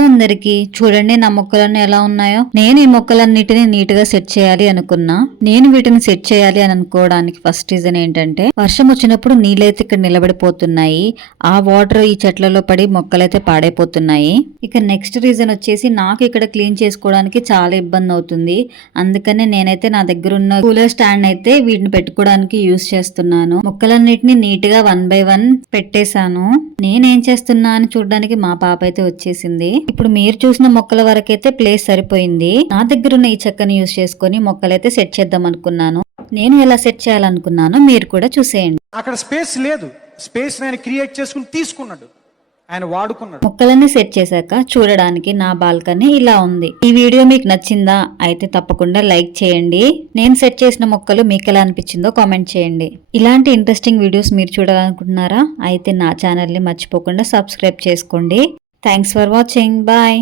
Hello అందరికి, చూడండి నా మొక్కలన్నీ ఎలా ఉన్నాయో. నేను ఈ మొక్కలన్నిటిని నీట్ గా సెట్ చేయాలి అనుకున్నా. నేను వీటిని సెట్ చేయాలి అని అనుకోవడానికి ఫస్ట్ రీజన్ ఏంటంటే, వర్షం వచ్చినప్పుడు నీళ్ళైతే ఇక్కడ నిలబడిపోతున్నాయి. ఆ వాటర్ ఈ చెట్లలో పడి మొక్కలైతే పాడైపోతున్నాయి. ఇక నెక్స్ట్ రీజన్ వచ్చేసి, నాకు ఇక్కడ క్లీన్ చేసుకోవడానికి చాలా ఇబ్బంది అవుతుంది. అందుకనే నేనైతే నా దగ్గర ఉన్న కూలర్ స్టాండ్ అయితే వీటిని పెట్టుకోవడానికి యూజ్ చేస్తున్నాను. మొక్కలన్నిటిని నీట్ గా 1 by 1 పెట్టేశాను. నేనేం చేస్తున్నా అని చూడడానికి మా పాప అయితే వచ్చేసింది. ఇప్పుడు మీరు చూసిన మొక్కల వరకైతే ప్లేస్ సరిపోయింది. నా దగ్గర ఉన్న ఈ చెక్కని యూజ్ చేసుకుని మొక్కలైతే సెట్ చేద్దాం అనుకున్నాను. నేను ఎలా సెట్ చేయాలనుకున్నానో మీరు కూడా చూసేయండి. అక్కడ స్పేస్ లేదు, స్పేస్ నేను క్రియేట్ చేసుకుని తీసుకున్నాడు, ఆయన వాడుకున్నాడు. మొక్కలన్నీ సెట్ చేశాక చూడడానికి నా బాల్కనీ ఇలా ఉంది. ఈ వీడియో మీకు నచ్చిందా? అయితే తప్పకుండా లైక్ చేయండి. నేను సెట్ చేసిన మొక్కలు మీకు ఎలా అనిపించిందో కామెంట్ చేయండి. ఇలాంటి ఇంట్రెస్టింగ్ వీడియోస్ మీరు చూడాలనుకుంటున్నారా? అయితే నా ఛానల్ ని మర్చిపోకుండా సబ్స్క్రైబ్ చేసుకోండి. Thanks for watching. బాయ్.